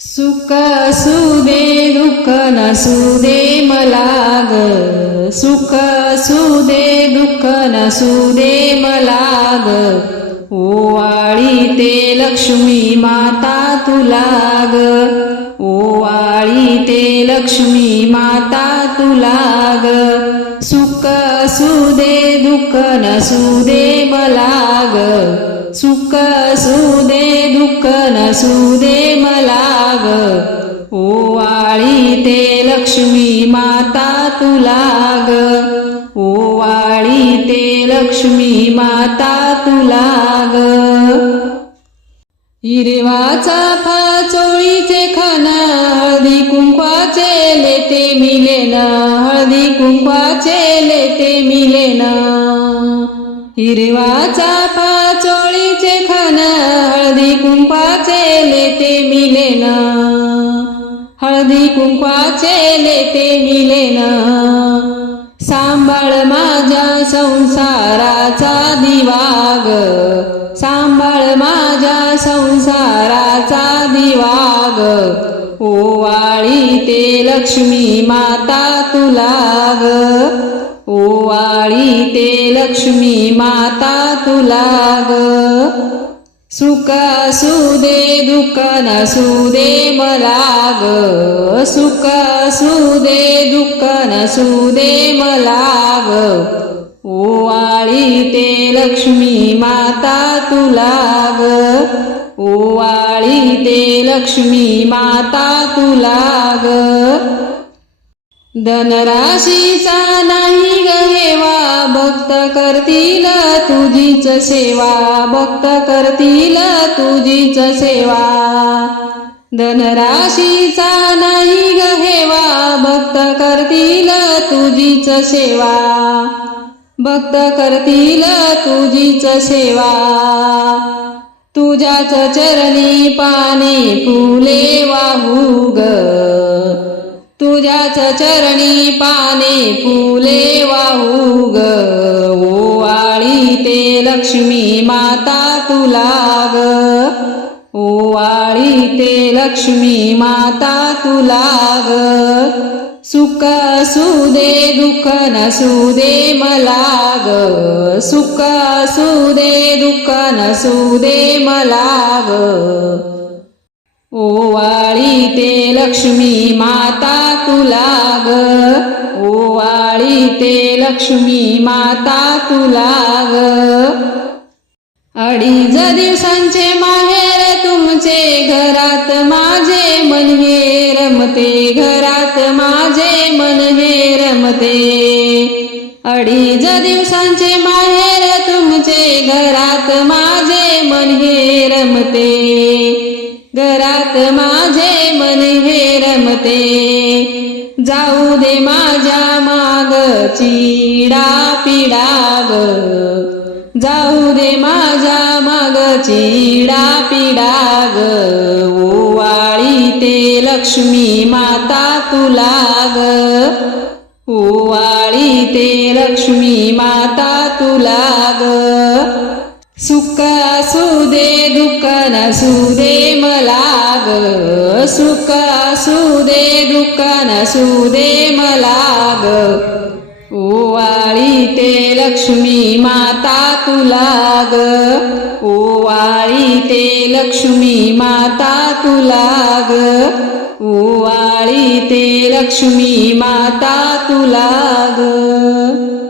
सुख असू दे दुःख नसू दे मला ग सुख असू दे दुःख नसू दे मला ग ओवाळी ते लक्ष्मी माता तुला ग ओवाळी ते लक्ष्मी माता तुला ग सुख असू दे दुःख नसू दे मला ग सुख असू दे दुःख नसू दे मला ग ओवाळी ते लक्ष्मी माता तुला ग ओवाळी ते लक्ष्मी माता तुला ग हिरवाचा फाचोळीचे खाना हळदी कुंकवाचे लेते मिलेना. हळदी कुंकवाचे लेते मिलेना. हिरवाचा पाचोळीचे खाना हळदी कुंपाचे लेते मिलेना हळदी कुंपाचे लेते मिलेना सांभाळ माझ्या संसाराचा दिवाग. सांभाळ माझ्या संसाराचा दिवाग. ओवाळी ते लक्ष्मी माता तुला ग ओवाळी ते लक्ष्मी माता तुला ग. सुख असू दे दुःख नसू दे मला ग. सुख असू दे दुःख नसू दे मला ग. ओवाळी ते लक्ष्मी माता तुला ग. ओवाळी ते लक्ष्मी माता तुला ग. धनराशीचा करतील तुझीच सेवा. भक्त करतील तुझीच सेवा. धनराशीचा नाही गहेवा भक्त करतील तुझीच सेवा. भक्त करतील तुझीच सेवा. तुझ्याच चरणी पाने फुले वाहू ग. तुझ्याच चरणी पाने फुले वाहू ग. ओवाळी ते लक्ष्मी माता तुला ग. ओवाळी ते लक्ष्मी माता तुला ग. सुख असू दे दुःख नसू दे मला ग. सुख असू दे दुःख नसू दे मला ग. ओवाळी ते लक्ष्मी माता तुला ग. ओवाळी ते लक्ष्मी माता तुला ग. अडीच दिवसांचे माहेर तुमचे घरात माझे मन हे रमते घरात माझे मन हे रमते. अडीच दिवसांचे माहेर तुमचे घरात माझे मन हे रमते. घरात माझे मन हे रमते. जाऊ दे माझ्या माग चिडा पिडा ग. जाऊ दे माझ्या माग चिडा पिडा ग ओवाळी ते लक्ष्मी माता तुला ग. ओवाळी ते लक्ष्मी माता तुला ग. सुख असू दे दुःख नसू दे मला ग सुख असू दे दुःख नसू दे मला ग ओवाळी ते लक्ष्मी माता तुला ग ओवाळी ते लक्ष्मी माता तुला ग ओवाळी ते लक्ष्मी माता तुला ग